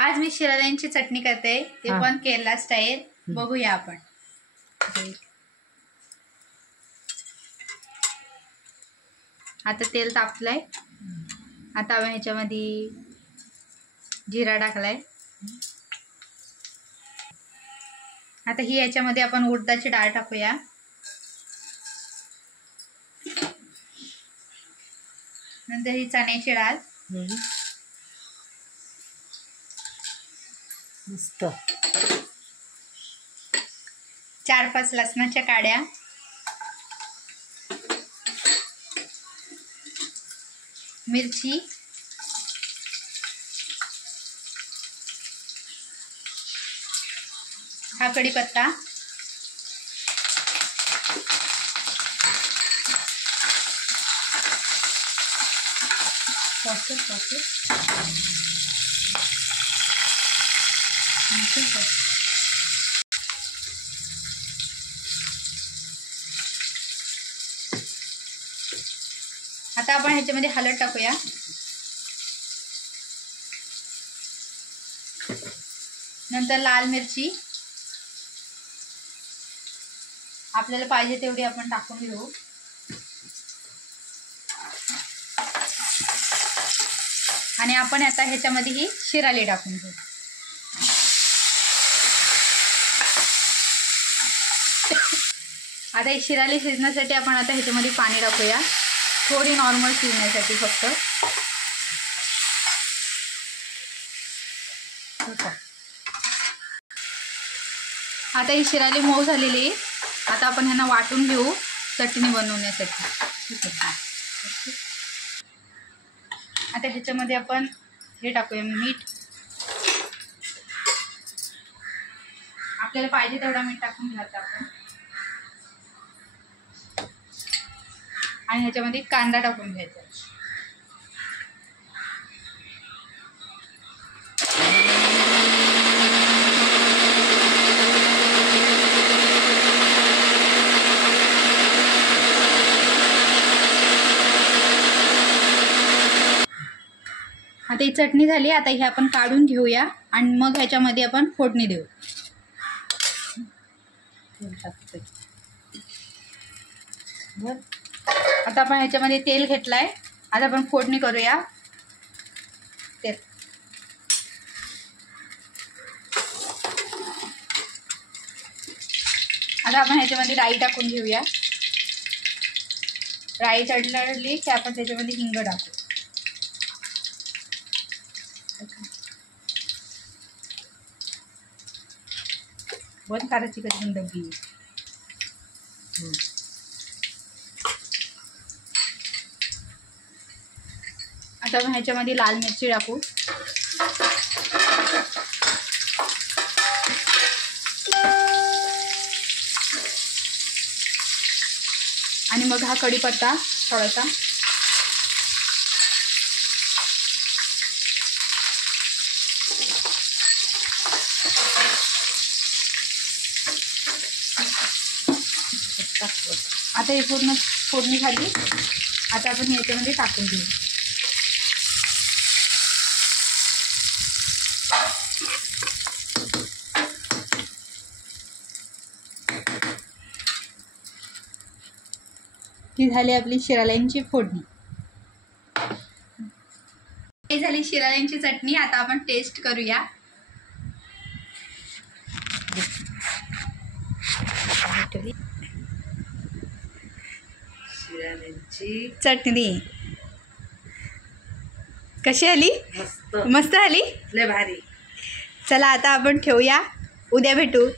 आज मी शिराल्यांची चटणी करते, ते पण केरला स्टाईल. बघूया आपण. आता तेल तापलंय. आता आपण ह्याच्यामध्ये जिरा टाकलाय. आता ही याच्यामध्ये आपण उडदाची डाळ टाकूया. नंतर ही चण्याची डाळ. मस्त. 4-5 लसणाच्या काड्या. मिरची. हा कढीपत्ता. आता आपण ह्याच्यामध्ये हळद टाकूया. नंतर लाल मिरची आपल्याला पाहिजे तेवढी आपण टाकून घेऊ. आणि आपण आता ह्याच्यामध्ये ही शिराली टाकून घेऊ. आता ही शिराली शिजण्यासाठी आपण आता ह्याच्यामध्ये पाणी टाकूया. थोडी नॉर्मल शिजण्यासाठी फक्त. आता ही शिराली मऊ झालेली. आता आपण ह्यांना वाटून घेऊ चटणी बनवण्यासाठी. आता ह्याच्यामध्ये आपण हे टाकूया मीठ. आपल्याला पाहिजे तेवढा मीठ टाकून घ्यायचं आपण. आणि ह्याच्यामध्ये कांदा टाकून घ्यायचा. आता ही चटणी झाली. आता ही आपण काढून घेऊया आणि मग ह्याच्यामध्ये आपण फोडणी देऊ. आता आपण ह्याच्यामध्ये तेल घेतलाय. आता आपण फोडणी करूया. तेल. आता आपण ह्याच्यामध्ये राई टाकून घेऊया. राई तडतडली की आपण त्याच्यामध्ये हिंग टाकू. बंद करायची कधी डबी. आता आपण ह्याच्यामध्ये लाल मिरची टाकू. आणि मग हा कढीपत्ता थोडासा. आता हे पूर्ण फोडणी झाली. आता आपण ह्याच्यामध्ये टाकून घेऊ. ही झाली आपली शिराल्यांची फोडणी. ही झाली शिराल्यांची चटणी. आता आपण टेस्ट करूया. शिराल्यांची चटणी कशी आली? मस्त. मस्त आली. लय भारी. चला आता आपण ठेवूया. उद्या भेटू.